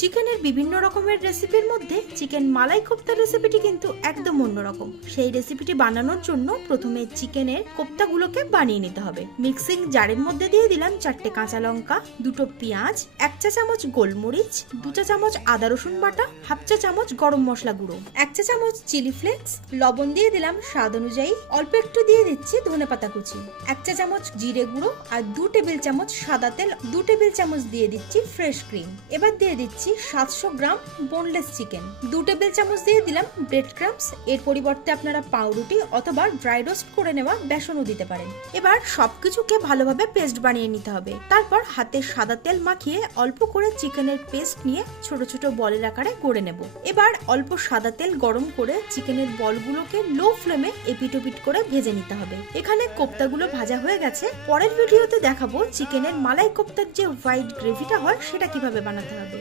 চিকেনের বিভিন্ন রকমের রেসিপির মধ্যে চিকেন মালাই কোপ্তার রেসিপিটি কিন্তু একদম অন্যরকম। সেই রেসিপিটি বানানোর জন্য প্রথমে চিকেনের কোপ্তাগুলোকে বানিয়ে নিতে হবে। মিক্সিং জারের মধ্যে দিয়ে দিলাম 4টে কাঁচা লঙ্কা, 2টো পেঁয়াজ, 1 চা চামচ গোলমরিচ, 2 চা চামচ আদা রসুন বাটা, হাফ চা চামচ গরম মশলা গুঁড়ো, 1 চা চামচ চিলি ফ্লেক্স, লবণ দিয়ে দিলাম স্বাদ অনুযায়ী, অল্প একটু দিয়ে দিচ্ছি ধনেপাতা কুচি, 1 চা চামচ জিরে গুঁড়ো আর 2 টেবিল চামচ সাদা তেল, 2 টেবিল চামচ দিয়ে দিচ্ছি ফ্রেশ ক্রিম। এবার দিয়ে দিচ্ছি 700 গ্রাম বোনলেস চিকেন, 2 টেবিল চামচ দিয়ে দিলাম ব্রেড ক্রাম্বস। এর পরিবর্তে আপনারা পাউরুটি অথবা ড্রাই রোস্ট করে নেওয়া বেসনও দিতে পারেন। এবার সবকিছুকে ভালোভাবে পেস্ট বানিয়ে নিতে হবে। তারপর হাতে সাদা তেল মাখিয়ে অল্প করে চিকেনের পেস্ট নিয়ে ছোট ছোট বলের আকারে গড়ে নেব। এবার অল্প সাদা তেল গরম করে চিকেনের বলগুলোকে লো ফ্লেমে এপিটোপিট করে ভেজে নিতে হবে। এখানে কোপ্তাগুলো ভাজা হয়ে গেছে। পরের ভিডিওতে দেখাবো চিকেনের মালাই কোপ্তার যে হোয়াইট গ্রেভিটা হয় সেটা কিভাবে বানাতে হবে।